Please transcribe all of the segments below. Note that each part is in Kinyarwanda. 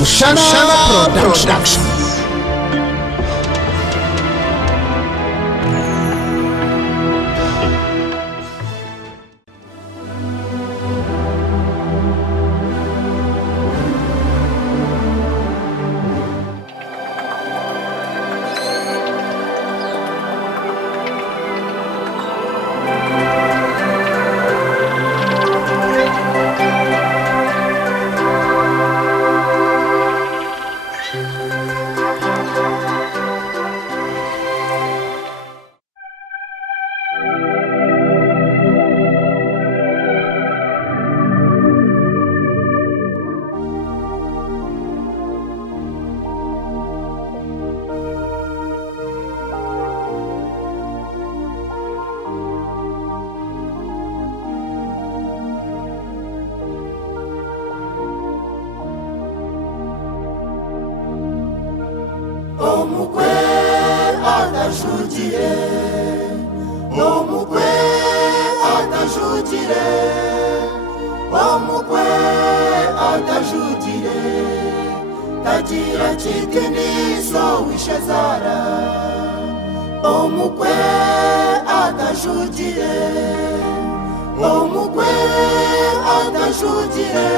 Mushana Production. Omukwe atajugire, omukwe atajugire, omukwe atajugire, tagira kitiniso wishazara. Omukwe atajugire, omukwe atajugire,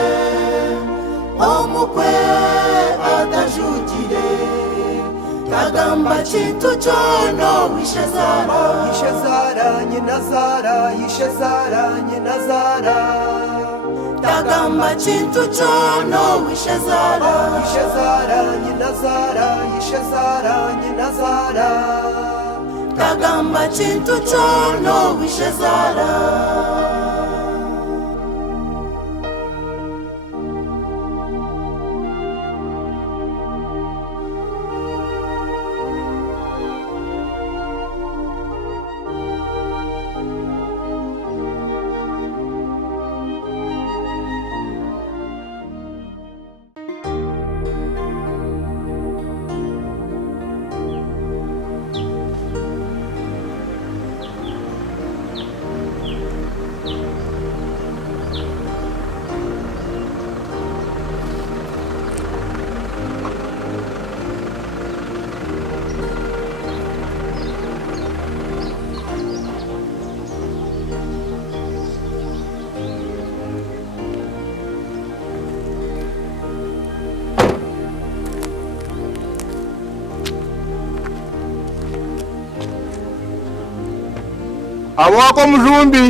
omukwe atajugire, kagamba chintu chono wishazara. Yishazara nyinazara, yishazara nyinazara, Kagamba chintu chono wishazara. yishazara nyinazara, yishazara nyinazara, Kagamba chintu chono wishazara. Awako mjumbi.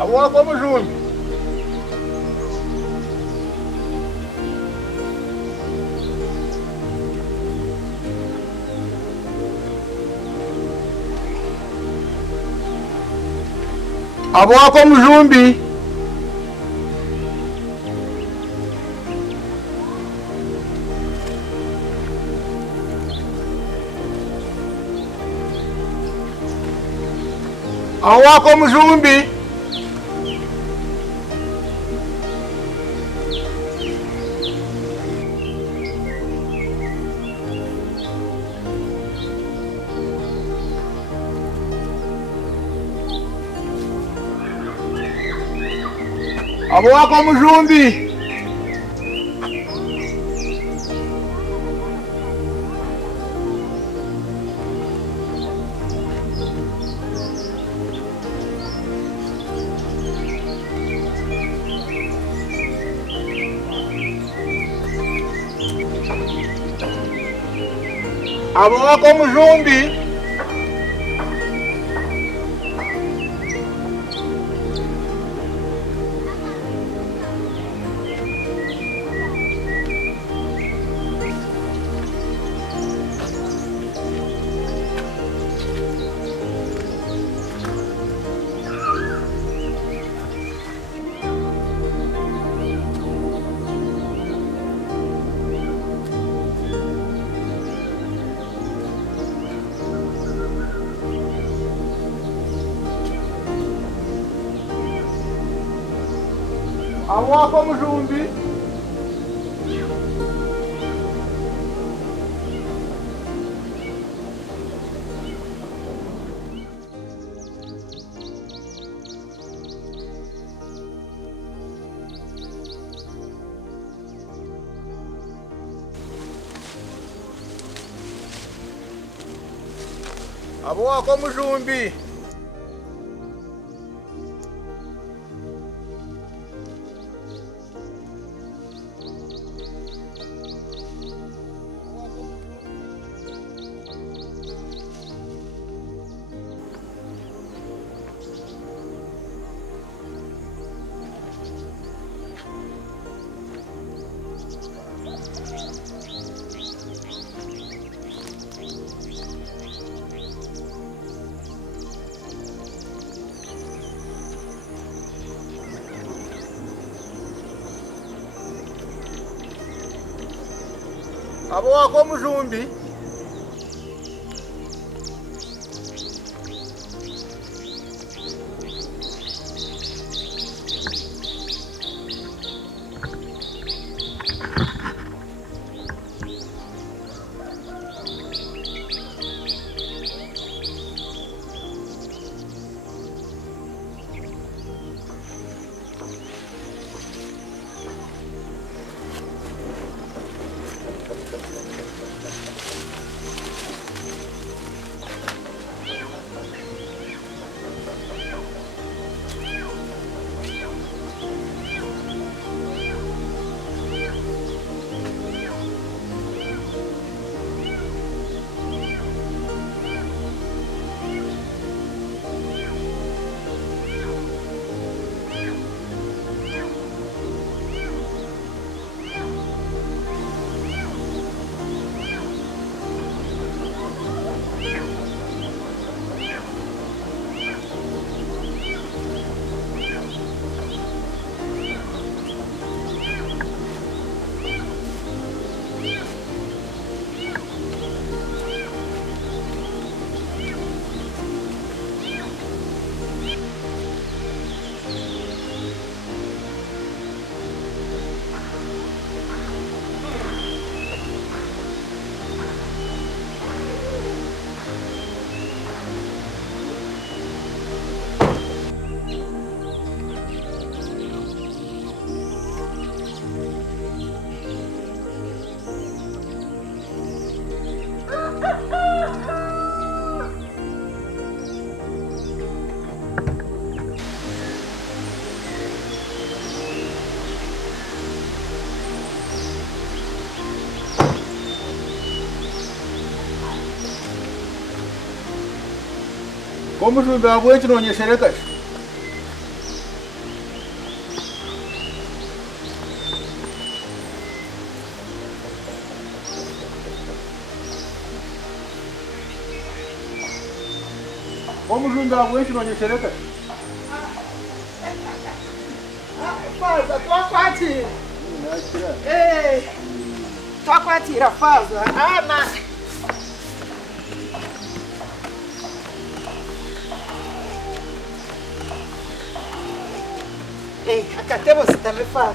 Awako mjumbi. Awako mjumbi. Awako mjumbi. Awako mjumbi. Awako mjumbi. Awako mjumbi. abo wako mujumbi. Abo wako mujumbi. Omujumbi abwe kinonyeshere kashi. Omujumbi abwe kinonyeshere kashi. Faza, twakwatira. Twakwatira faza. Ana. Akatebo sitame faza.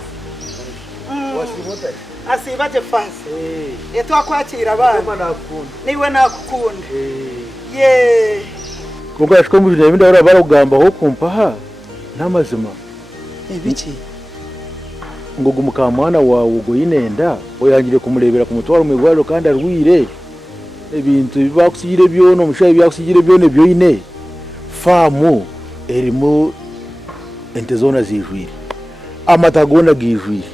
Wasimota. Asiba je faza. Twakwatira abana. Koma nakukunda. Niwe nakukunda. Ye. Kugashiko mujuna ibindi barabara kugamba ho kumpaha namazima. Ibiki? Ngo gumukamwana wawe ugo yinenda oyangire kumurebera ku mutwaro mwigwaro kandi arwire ebintu bibakusigire byono mushayi byakusigire byone byo yine famu erimo entezona zijwire amatagona gijwire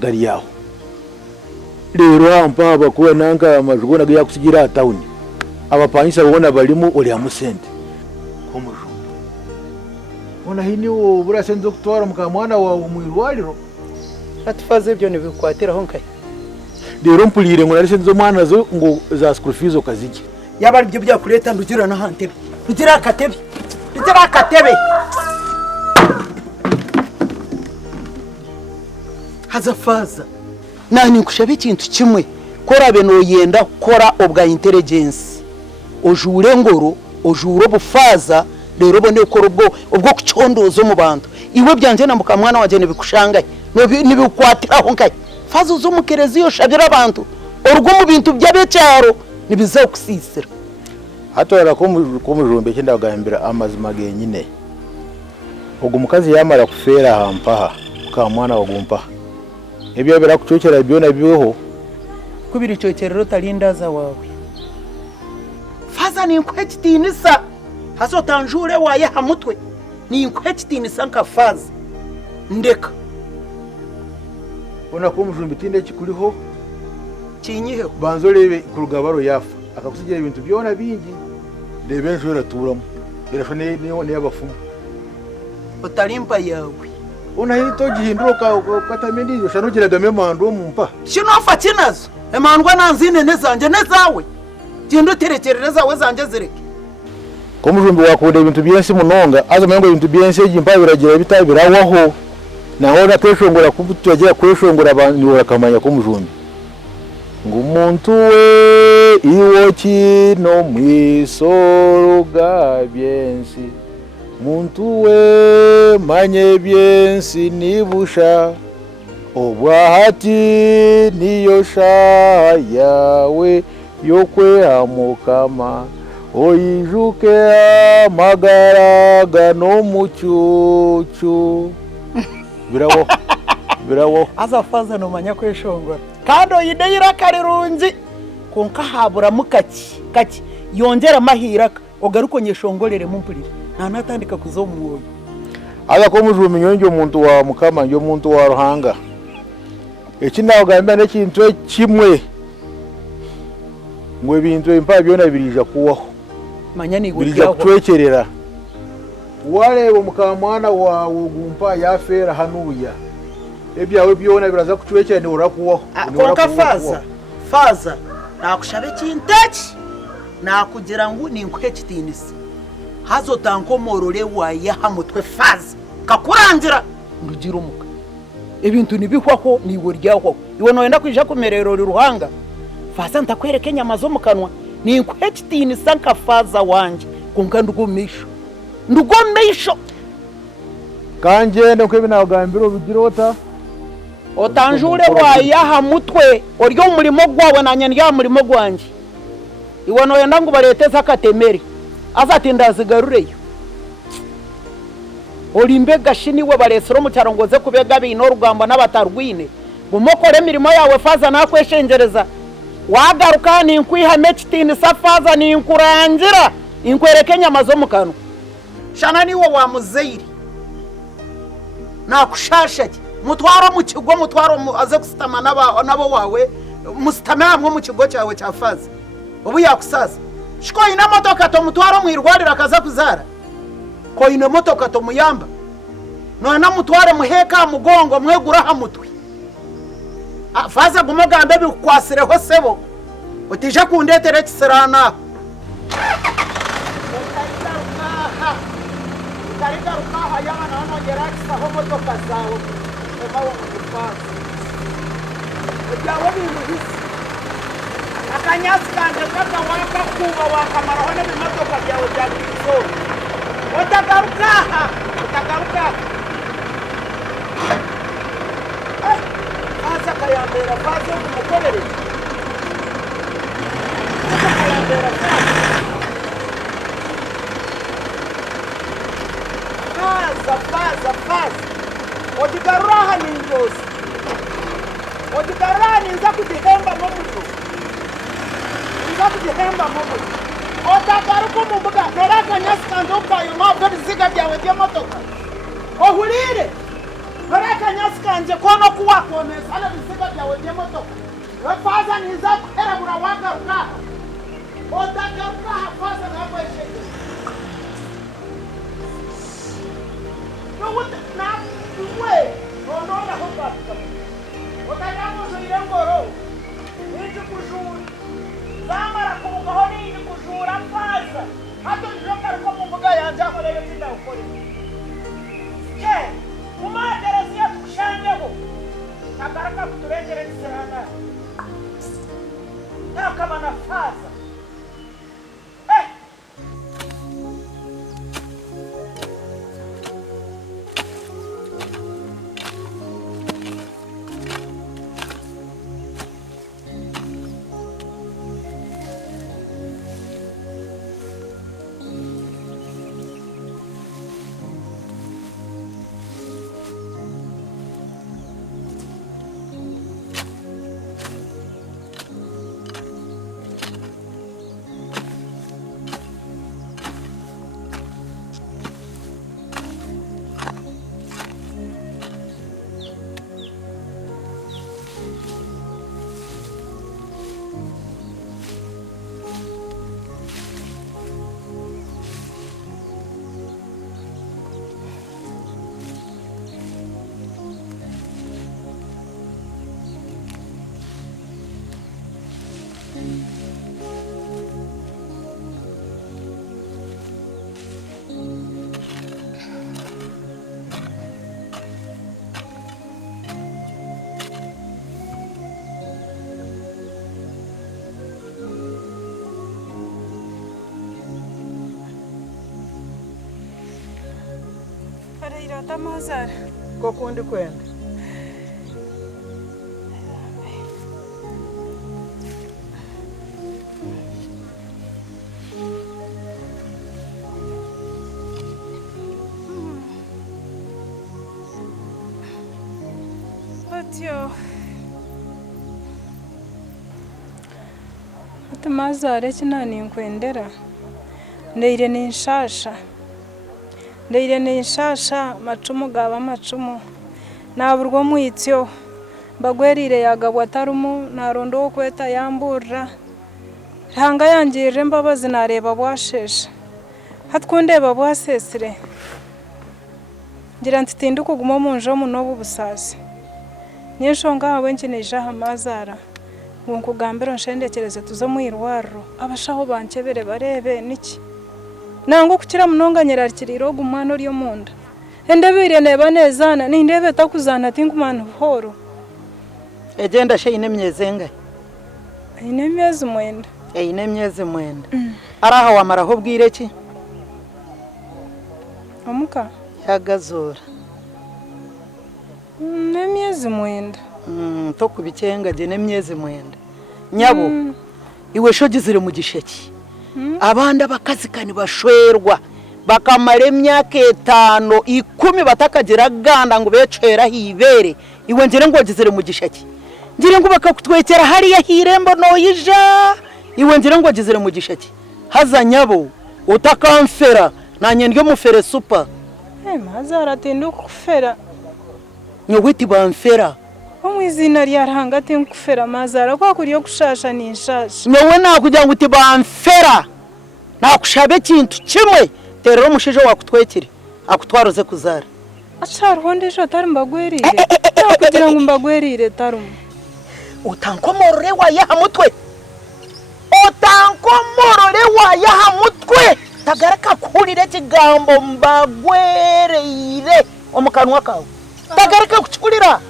gari yaho rero ampa abakuwe nanka amajugona yakusigira town abapanyisa babona balimo oli amusente komujumba ona hini wo burasenzo kutwara mukamwana wawe mwirwariro Atufaze ibyo nibikwatira honkai. Rero mpulire ngo narisenzo mwana zo ngo za school fees okazije. Yaba ibyo byakureta ndugira na hantebe. Ndugira akatebe. Ndugira akatebe. Haza faza. Nani kushabe ikintu kimwe. Kora beno yenda kora obwa intelligence. Ojure ngoro, ojuro bufaza, rero bone ukora ubwo kucondozo mu bantu. Iwe byanje na mukamwana wajene bikushangaye. Nibikwatiraho nkaye fazo z'umukerezi yo shabira abantu orwo mu bintu by'abecyaro nibize kusisira hatora ko mujumbe cyenda bagambira amazima genyine ubwo mukazi yamara kufera hampaha mukamwana wagumpa ebyo birakucokera byona byoho kubira icokerero talindaza wawe faza ni nkwekitinisa hazotanjure waye hamutwe ni nkwekitinisa nka faza ndeka ona ko mujumbi tinde kikuriho kinyiheho banzo lebe ku rugabaro yafa akakusigira ibintu byona bingi lebe ejo raturamo birashone niyo yabafumu utalimpa yawe ona hito gihinduka katamendi shanukira dame mando mumpa shinofa kinazo emandwa nanzine nezanje nezawe gindo terekereza we zanje zireke ko mujumbi wakude ibintu byensi munonga azamengo ibintu byensi ejimpa biragira bitabirawaho naho nakeshongora kubutwagira kweshongora abantu barakamanya ko mujumbi ngumuntu we iwo kino mwisoro ga byensi muntu we manye byensi nibusha obwahati niyo yawe yokwe amukama oyijuke amagaraga no mucucu birawo azafaza no manya kweshongora kandi oyideyira karirungi konka habura mukaki kaki yongera mahiraka ogaruko nyeshongorere mumpurire nta natandika kuzomwoyo aga ko mujumi nyonje umuntu wa mukama nyo muntu wa ruhanga ekinaho gamba nekintu kimwe ngwe bintu impa byona birija kuwaho manya ni birija kutwekerera wareba mukama mwana wa ugumpa yafera hanuya ebyawe byona biraza kutwekera ni urakuwaho konka faza nakushabe kintaki nakugira ngo ni nkwekitinisa hazo tankomorore waye hamutwe faza kakurangira ndugira umuka ibintu nibihwaho niwe ryaho iwe noyenda kwija kumerero ruhanga faza ntakwereke nyama zo mukanwa ni nkwekitinisa nka faza wanje konka ndugumisho kanje ndekwe binagambiro bugirota otanjure waye hamutwe oryo umurimo gwawe nanye ndya murimo gwanje iwe noyenda ngo bareteza akatemeri azatinda zigarureyo olimbe gashini we baresero mu cyarongoze kubega bino rugamba n'abatarwine bumokore mirimo yawe faza nakweshengereza wagaruka ni nkwihame kitini safaza ni nkurangira inkwereke nyama zo mukano shana niwo wa muzeiri nakushashaki mutwaro mu kigo mutwaro aze kusitama nabo wawe musitame hamwe mu kigo cyawe cya faza ubu yakusaza shiko ina motoka to mutwaro mwirwarira kaza kuzara ko ina motoka to muyamba none mutware muheka mugongo mwegura hamutwe faza gumogambe bikwasireho sebo utije kundetere kiserana Karika rukaha yana naona gerakisa homo toka zao ebawo mufaza ujyawo bimuhisi akanyasi kanje kaka waka kuba wakamaraho n'ibimodoka byawe bya kirisoro utagarukaha faza kayambera faza umukorere kayambera faza ojigaruraha ni injozi ojigaruraha ni nza kugihemba mu muto otagaruka mu mbuga ntorakanyasi kanje ukayo ntabwo biziga byawe by'imodoka ohurire ntorakanyasi kanje ko no kuwakomeza hano biziga byawe by'imodoka faza ni nza kuherabura wagaruka otagaruka faza nakweshege Kareira tamazara. kokundi kwenda Atyo. Tamazara kinani nkwendera. Ndeire ninshasha. Ndeire ninshasha macumu gaba macumu. Naburwo mwityo. Bagwerire yagabwa tarumu narondo okweta yamburra. Hanga yangirire mbabazi nareba bwashesha. Hatkundeba bwasesire. Ngira ntitinde kuguma munjo muno busasi. Nyeshonga hawe nkineja hamazara. Nkugambira nshendekereze tuze mwirwaro. Abashaho bankebere barebe niki. Nango kukira munonga nyerarikiriro gumwana ryo munda. Endebire neba nezana nindebe takuzana tinkumana horo. egenda sheine myezenga Ine myezi mwenda. ine myezi mwenda araha wamaraho bwire ki Omuka. yagazora Ne myezi mwenda. to kubicenga je ne myezi mwenda nyabo iwe shogizire mu gisheki abandi abakazikani bashwerwa bakamara emyaka 5 10 batakagira ganda ngo becera hibere iwe ngire ngo gizire mu gisheki ngire ngo bakakutwekera hariya hirembo noyija iwe ngire ngo gizire mu gisheki haza nyabo utakamfera nanye ndyo mufere super Mazara tindu kufera. nyogwiti bamfera Omwizina ryaranga tinkufera mazara kwa kuriyo kushasha ninshasha. nyowe nakugira ngo uti bamfera nakushabe kintu kimwe terero umushije wakutwekire akutwaroze kuzara Acharo ndisho tari mbagwerire. Kugira ngo mbagwerire tarumu. utankomorore wayaha mutwe utankomorore wayaha mutwe tagaraka kurire kigambo mbagwerire omukanwa kawe tagaraka kuchikurira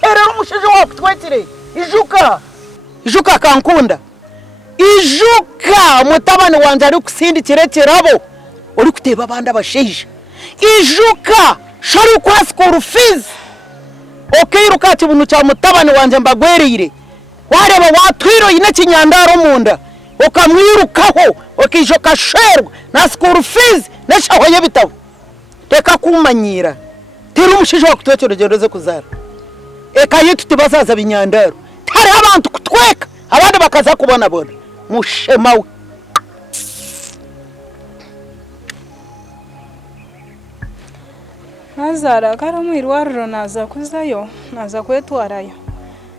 terero umushije wakutwekire ijuka kankunda ijuka mutabani wanje ari kusindikire kirabo uri kuteba abandi abashije ijuka shari kwa school fees okiruka ati buntu cya mutabani wanje mbagwerire wareba watwiro ine kinyandaro munda ukamwirukaho okijoka sherwa na school fees nashahoye bitabo reka kumanyira tera umushije wakutwekeregereze kuzara eka yitu tibazaza binyandaro tari abantu kutweka abandi bakaza kubona bona mushemawe Mazara kara mwirwariro naza kuzayo naza kwetwarayo.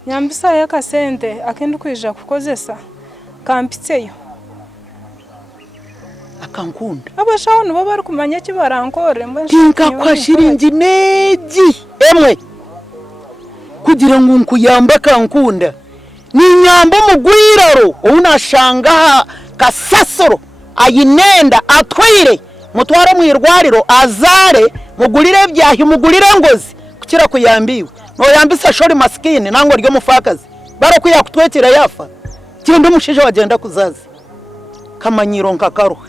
Nyambisa yakasente akendu kwija kukozesa kampitseyo. akankunda Abashaho nubo bari kumanya kibarankore tinka kwa shiringi neji emwe kugira ngo nkuyamba kankunda ni nyambo mugwiraro unashanga kasasoro ayinenda atwire mutwara mwirwariro azare mugurire byahi mugurire ngozi kukira kuyambiwe no yambisa shori maskini nango ryo mufakazi baro kuyakutwekira yafa kindi umushije wagenda kuzazi kamanyiro nkakaruha